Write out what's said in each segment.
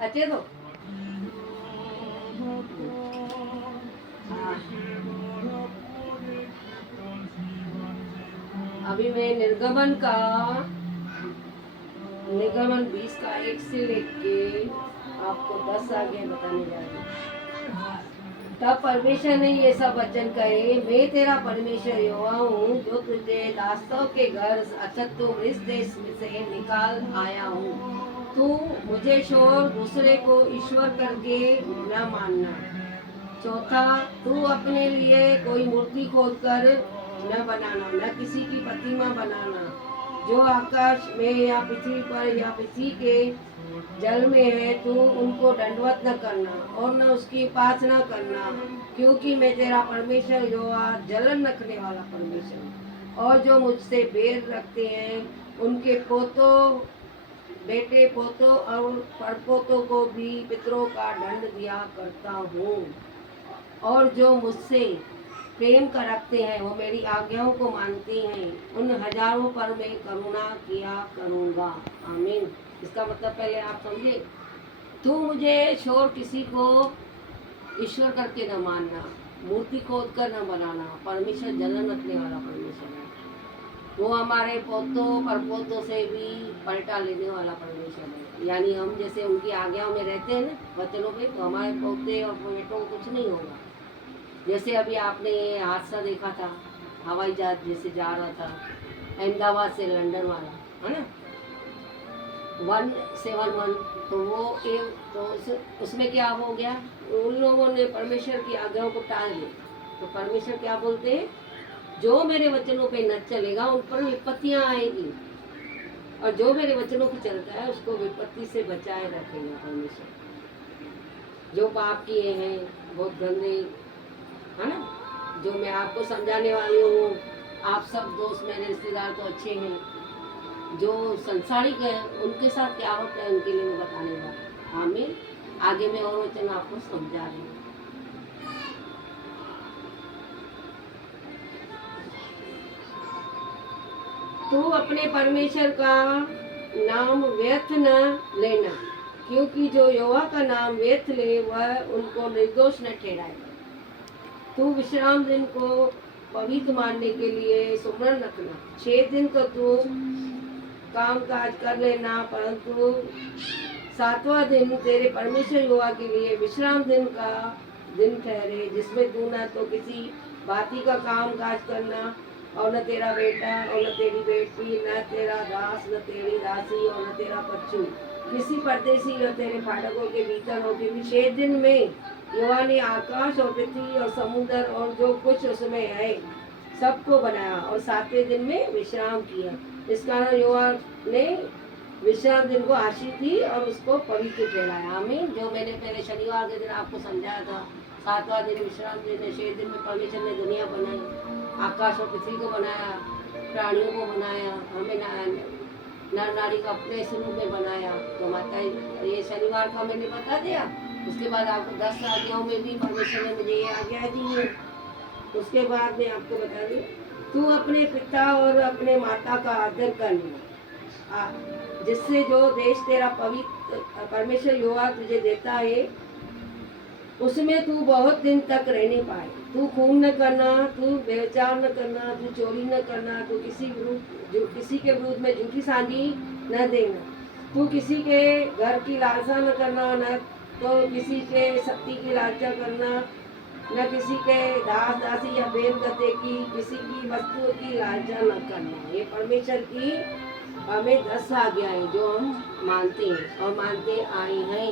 अच्छे तो हाँ। अभी मैं निर्गमन 20 का 1 से लेके आपको 10 आगे बताने जा रही हूँ। तब परमेश्वर ने ये सब वचन कहे, मैं तेरा परमेश्वर यहोवा हूँ, जो तुझे दासों के घर अछतो मिस्र देश से निकाल आया हूँ। तू मुझे छोड़ दूसरे को ईश्वर करके न मानना। चौथा, तू अपने लिए कोई मूर्ति खोद कर न बनाना, न किसी की प्रतिमा बनाना जो आकाश में या पृथ्वी पर या पृथ्वी के जल में है। तू उनको दंडवत न करना और न उसकी उपासना करना, क्योंकि मैं तेरा परमेश्वर यहोवा जलन रखने वाला परमेश्वर हूँ। और जो मुझसे बैर रखते हैं उनके पोतों, बेटे पोतों और परपोतों को भी पितरों का दंड दिया करता हूँ। और जो मुझसे प्रेम कर रखते हैं, वो मेरी आज्ञाओं को मानते हैं, उन हजारों पर मैं करुणा किया करूँगा। आमीन। इसका मतलब पहले आप समझे। तू मुझे छोड़ किसी को ईश्वर करके न मानना, मूर्ति खोद कर न बनाना। परमेश्वर जलन रखने वाला परमेश्वर है। वो हमारे पोतों परपोतों से भी पलटा लेने वाला परमेश्वर है। यानी हम जैसे उनकी आज्ञाओं में रहते हैं ना, वचनों पे, तो हमारे पोते और बेटों को कुछ नहीं होगा। जैसे अभी आपने ये हादसा देखा था, हवाई जहाज जैसे जा रहा था अहमदाबाद से लंदन वाला, है ना, 171। तो वो एक तो उसमें क्या हो गया, उन लोगों ने परमेश्वर की आज्ञाओं को टाल दिया। तो परमेश्वर क्या बोलते हैं, जो मेरे वचनों पे न चलेगा उन पर विपत्तियां आएगी, और जो मेरे वचनों पे चलता है उसको विपत्ति से बचाए रखेगा परमेश्वर। जो पाप किए हैं बहुत गंदे, है ना, जो मैं आपको समझाने वाली हूँ, आप सब दोस्त मेरे रिश्तेदार तो अच्छे हैं, जो संसारिक है उनके साथ क्या होता है उनके लिए मैं बताने वाला। आमीन। आगे मैं और वचन आपको समझा रही हूँ। तू अपने परमेश्वर का नाम व्यर्थ न लेना, क्योंकि जो यहोवा का नाम व्यर्थ ले वह उनको निर्दोष न ठहराएगा। तू विश्राम दिन को पवित्र मानने के लिए सुमरन रखना। 6 दिन तो तू काम काज कर लेना, परंतु 7वां दिन तेरे परमेश्वर यहोवा के लिए विश्राम दिन का दिन ठहरे, जिसमें तू न तो किसी भांति का काम काज करना, और न तेरा बेटा और न तेरी बेटी, न तेरा दास न तेरी दासी, और न तेरा बच्चू किसी परदेसी न तेरे फाटकों के भीतर हो। क्योंकि 6 दिन में यहोवा ने आकाश और पृथ्वी और समुद्र और जो कुछ उसमें है सबको बनाया, और 7वें दिन में विश्राम किया। इस कारण यहोवा ने विश्राम दिन को आशीष दी और उसको पवित्र ठहराया। आमीन। जो मैंने पहले शनिवार के दिन आपको समझाया था, 7वां दिन विश्राम दिन है। 6 दिन में परमेश्वर ने दुनिया बनाई, आकाश और पृथ्वी को बनाया, प्राणियों को बनाया, हमें नर नारी को अपने स्वरूप में बनाया। तो माता ये शनिवार का मैंने बता दिया। उसके बाद आपको 10 आज्ञाओं में भी परमेश्वर ने मुझे ये आज्ञा दी है। उसके बाद मैं आपको बता दूं, तू अपने पिता और अपने माता का आदर करना, जिससे जो देश तेरा पवित्र परमेश्वर यहोवा तुझे देता है उसमें तू बहुत दिन तक रहने पाए। तू खून न करना, तू व्यभिचार न करना, तू चोरी न करना, तू किसी के विरुद्ध में झूठी साझी न देना, तू किसी के घर की लालसा न करना, न तो किसी के शक्ति की लालसा करना, न किसी के दास दासी या बेन गदे की किसी की वस्तु की लालसा न करना। ये परमेश्वर की हमें 10 आज्ञाएं जो हम मानते हैं और मानते आए हैं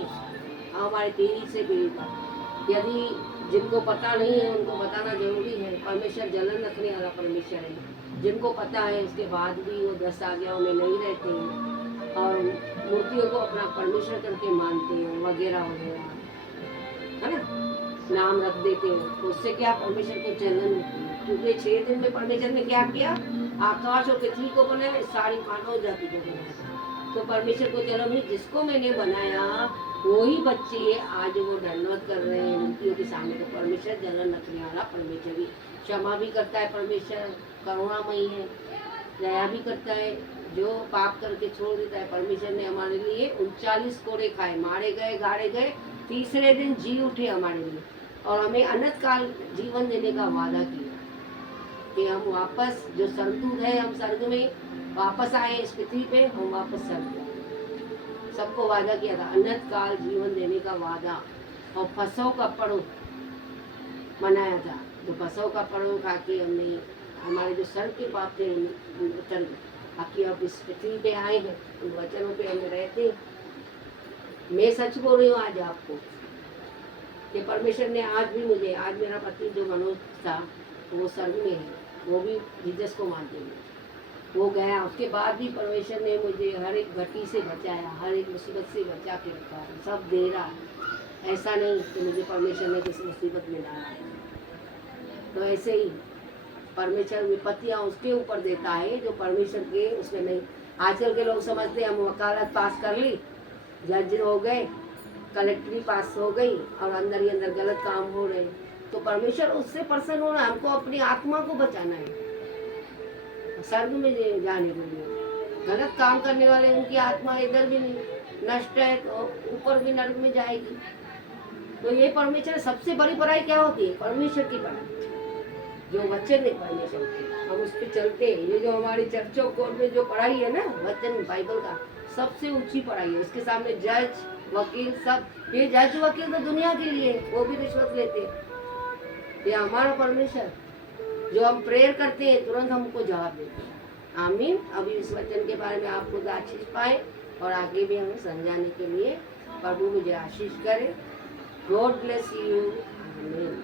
हमारे पीढ़ी से पीढ़ी तक। यदि जिनको पता नहीं है उनको बताना जरूरी है। परमेश्वर जलन रखने वाला परमेश्वर है। जिनको पता है उसके बाद भी वो 10 आज्ञाओं में नहीं रहते हैं और मूर्तियों को अपना परमेश्वर करके मानते हैं, वगैरह वगैरह, है ना, नाम रख देते हैं। तो उससे क्या परमेश्वर को जलन होती है, क्योंकि 6 दिन में परमेश्वर ने क्या किया, आकाश और पृथ्वी को बनाया, सारी मानव जाति को बनाया। तो परमेश्वर को जलन हुई, जिसको मैंने बनाया वही बच्चे आज वो दंडवत कर रहे हैं मूर्तियों के सामने। तो परमेश्वर जलन रखने वाला परमेश्वर भी क्षमा भी करता है। परमेश्वर करुणामयी है, दया भी करता है। जो पाप करके छोड़ देता है, परमेश्वर ने हमारे लिए 39 कोड़े खाए, मारे गए, गाड़े गए, तीसरे दिन जी उठे हमारे लिए, और हमें अनंत काल जीवन देने का वादा किया कि हम वापस, जो स्वर्गदूत है, हम स्वर्ग में वापस आए, इस पृथ्वी पे हम वापस स्वर्ग आए। सबको वादा किया था, अनंत काल जीवन देने का वादा। और फसों का पर्व मनाया था। जो फसों का पर्व खा के हमने हमारे जो सर के पाप थे उतर गए। बाकी अब इस पृथ्वी पे आए हैं, उन वचनों पे हम रहते हैं। मैं सच बोल रही हूँ आज आपको कि परमेश्वर ने आज भी मुझे, आज मेरा पति जो मनोज था वो स्वर्ग में है, वो भी जीसस को मानते हैं। वो गया, उसके बाद भी परमेश्वर ने मुझे हर एक घटी से बचाया, हर एक मुसीबत से बचा के रखा है, सब दे रहा है। ऐसा नहीं कि मुझे परमेश्वर ने किसी मुसीबत में डाला है। तो ऐसे ही परमेश्वर विपत्तियाँ उसके ऊपर देता है जो परमेश्वर के उसमें नहीं। आजकल के लोग समझते हैं हम वकालत पास कर ली, जज हो गए, कलेक्टरी पास हो गई, और अंदर ही अंदर गलत काम हो रहे हैं। तो परमेश्वर उससे प्रसन्न हो रहा है, हमको अपनी आत्मा को बचाना है, स्वर्ग में जाने के लिए। गलत काम करने वाले उनकी आत्मा इधर भी नहीं नष्ट है, तो ऊपर भी नर्क में जाएगी। तो ये परमेश्वर, सबसे बड़ी पढ़ाई क्या होती है? परमेश्वर की पढ़ाई, जो वचन है परमेश्वर के, हम उस पर चलते हैं। ये जो हमारी चर्चों कोर्ट में जो पढ़ाई है ना, वचन बाइबल का सबसे ऊंची पढ़ाई है। उसके सामने जज वकील सब, ये जज वकील तो दुनिया के लिए, वो भी रिश्वत लेते हैं। ये हमारा परमेश्वर, जो हम प्रेयर करते हैं तुरंत हमको जवाब देते हैं। आमीन। अभी इस वचन के बारे में आप खुद आशीष पाए, और आगे भी हमें समझाने के लिए प्रभु मुझे आशीष करे। God bless you. आमीन।